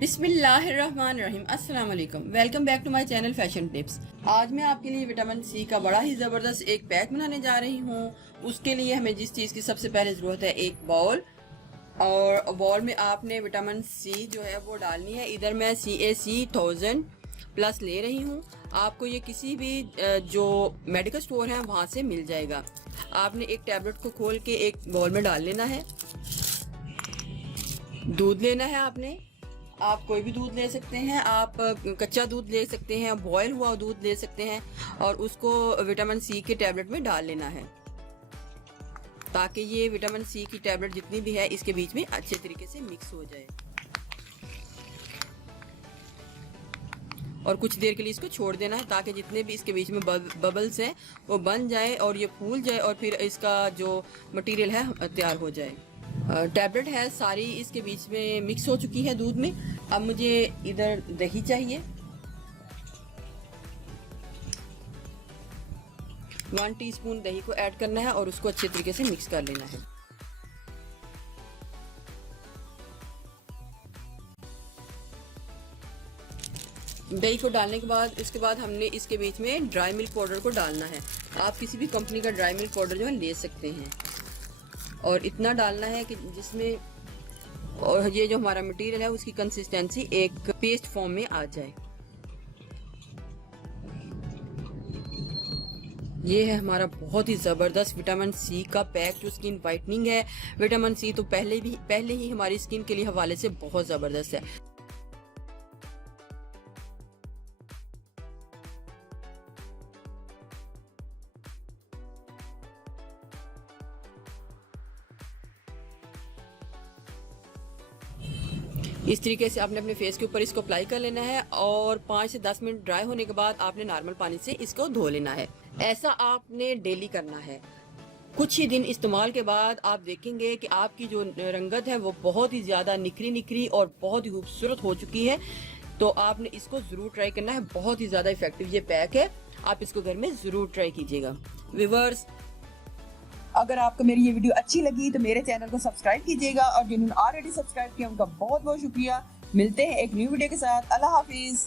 बिस्मिल्लाहिर्रहमानिर्रहीम। अस्सलाम वालेकुम। Welcome back to my channel fashion tips. आज मैं आपके लिए विटामिन सी का बड़ा ही ज़बरदस्त एक पैक बनाने जा रही हूँ। उसके लिए हमें जिस चीज़ की सबसे पहले ज़रूरत है, एक बाउल, और बाउल में आपने विटामिन सी जो है वो डालनी है। इधर मैं CAC 1000 प्लस ले रही हूँ। आपको ये किसी भी जो मेडिकल स्टोर है वहाँ से मिल जाएगा। आपने एक टैबलेट को खोल के एक बाउल में डाल लेना है। दूध लेना है आपने, आप कोई भी दूध ले सकते हैं, आप कच्चा दूध ले सकते हैं, बॉयल हुआ दूध ले सकते हैं, और उसको विटामिन सी के टैबलेट में डाल लेना है ताकि ये विटामिन सी की टैबलेट जितनी भी है इसके बीच में अच्छे तरीके से मिक्स हो जाए। और कुछ देर के लिए इसको छोड़ देना है ताकि जितने भी इसके बीच में बबल्स हैं वो बन जाए और ये फूल जाए और फिर इसका जो मटेरियल है तैयार हो जाए। टैबलेट है सारी इसके बीच में मिक्स हो चुकी है दूध में। अब मुझे इधर दही चाहिए। 1 टीस्पून दही को ऐड करना है और उसको अच्छे तरीके से मिक्स कर लेना है। दही को डालने के बाद इसके बाद हमने इसके बीच में ड्राई मिल्क पाउडर को डालना है। आप किसी भी कंपनी का ड्राई मिल्क पाउडर जो है ले सकते हैं, और इतना डालना है कि जिसमें और ये जो हमारा मटेरियल है उसकी कंसिस्टेंसी एक पेस्ट फॉर्म में आ जाए। ये है हमारा बहुत ही ज़बरदस्त विटामिन सी का पैक जो स्किन वाइटनिंग है। विटामिन सी तो पहले ही हमारी स्किन के लिए हवाले से बहुत ज़बरदस्त है। इस तरीके से आपने अपने फेस के ऊपर इसको अप्लाई कर लेना है और 5 से 10 मिनट ड्राई होने के बाद आपने नॉर्मल पानी से इसको धो लेना है। ऐसा आपने डेली करना है। कुछ ही दिन इस्तेमाल के बाद आप देखेंगे कि आपकी जो रंगत है वो बहुत ही ज़्यादा निखरी निखरी और बहुत ही खूबसूरत हो चुकी है। तो आपने इसको ज़रूर ट्राई करना है। बहुत ही ज़्यादा इफेक्टिव ये पैक है, आप इसको घर में ज़रूर ट्राई कीजिएगा। व्यूअर्स, अगर आपको मेरी ये वीडियो अच्छी लगी तो मेरे चैनल को सब्सक्राइब कीजिएगा, और जिन्होंने ऑलरेडी सब्सक्राइब किया उनका बहुत बहुत शुक्रिया। मिलते हैं एक न्यू वीडियो के साथ। अल्लाह हाफिज।